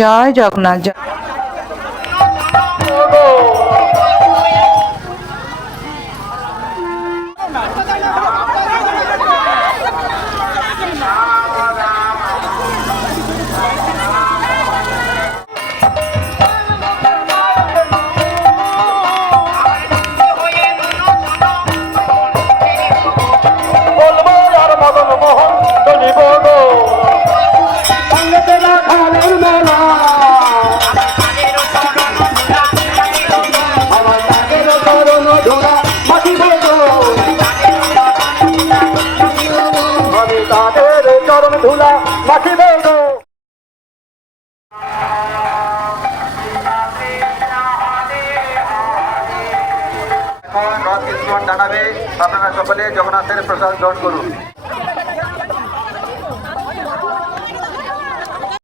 জয় জগন্নাথ জয়। দাঁড়াবে, আপনারা সকলে জগন্নাথের প্রসাদ গ্রহণ করুন।